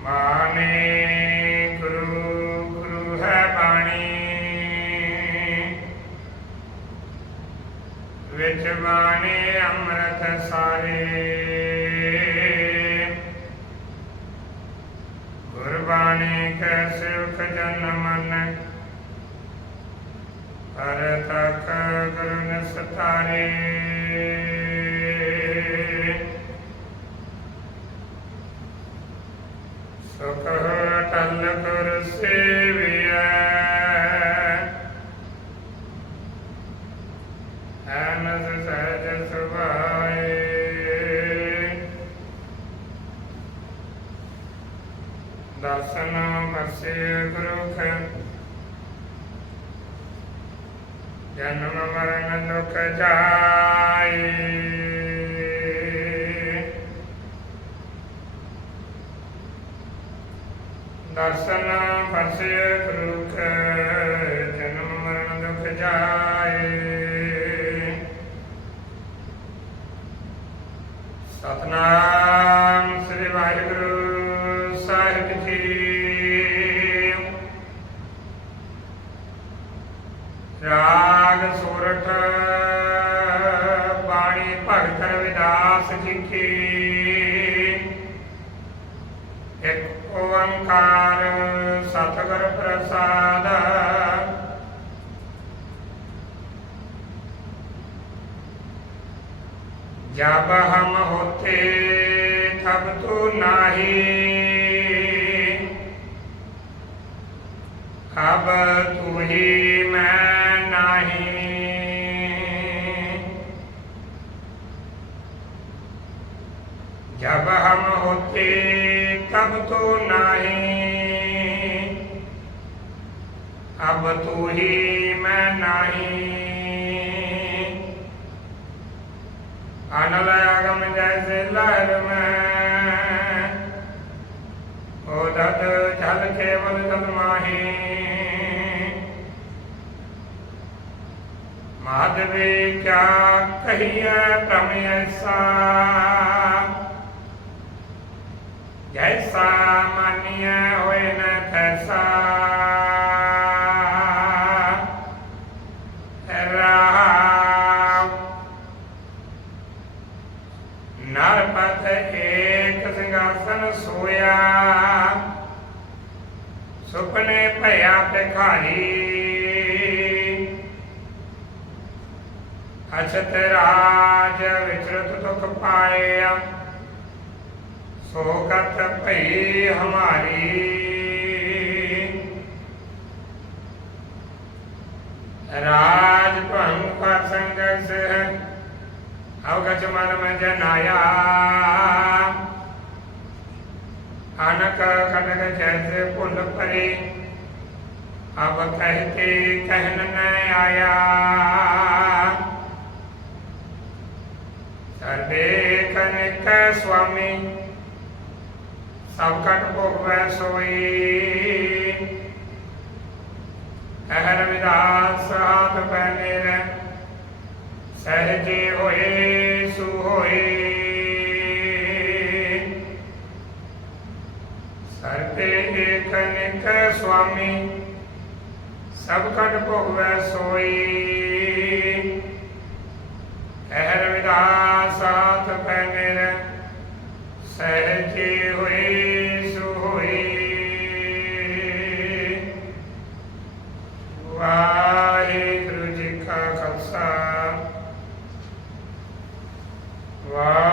ਮਾਨੇ ਗੁਰੂ ਗੁਰੂ ਹੈ ਬਾਣੀ। ਵਿੱਚ ਬਾਣੀ ਅੰਮ੍ਰਿਤ ਸਾਰੇ। ਗੁਰਬਾਣੀ ਕੈ ਸਿਵਕ ਜਨ ਮਨ। ਹਰ ਤੱਕ ਗੁਰੂ ਨਿਸਤਾਰੇ। ਸੁਖ ਟਲ ਕਰ ਸੇਵਿਆ ਅਨਸ ਸਹਿਜ ਸੁਭਾਏ। ਦਰਸ਼ਨ ਮਰਸੇ ਗੁਰੁਖ ਜਨਮ ਮਰਨ ਦੁਖ ਜਾਏ। ਦਰਸ਼ਨ ਪਰਸੇ ਗੁਰੁਖ ਜਨਮ ਮਰਨ ਦੁਖ ਜਾਏ। ਸਤਨਾਮ ਸ੍ਰੀ ਵਾਹਿਗੁਰੂ ਸਾਹਿਬ ਜੀ। ਰਾਗ ਸੋਰਠ ਇੱਕ ਓੰਕਾਰ ਸਤਿਗੁਰ ਪ੍ਰਸਾਦ जब हम होते तब तो नाही अब तू ही मैं नहीं जब हम होते तब तो नहीं अब तू ही मैं नहीं अनल आगम जैसे लहर में ओदत जल केवल जल माही माधवी क्या कहिए प्रम ऐसा ਜੈਸਾ ਮੰਨਿਆ ਹੋਏ ਨਾ ਤੈਸਾ ਰਾਮ ਨਰਪਤ ਏਕ ਸਿੰਘਾਸਨ ਸੋਇਆ ਸੁਪਨੇ ਭਇਆ ਭਿਖਾਰੀ ਅਛਤ ਰਾਜ ਵਿਚਰਤ ਦੁਖ ਪਾਇਆ सोकत पई हमारी। राजभंग का संघर्ष अवगत मन में जनाया अनक कनक जैसे पुल परे अब कहते कहन न आया। सर्वे कनक स्वामी ਸਭ ਕਟ ਭੋਗਵੈ ਸੋਈ। ਕਹਿਰ ਵਿਦਾਸ ਹਾਥ ਪੈ ਮੇਰੇ, ਸਹਜੇ ਹੋਏ, ਸੁ ਹੋਏ। ਸਰਤੇ ਏਕ ਨਿਕ ਸੁਆਮੀ, ਸਭ ਕਟ ਭੋਗਵੈ ਸੋਈ। ਵਾਹਿਗੁਰੂ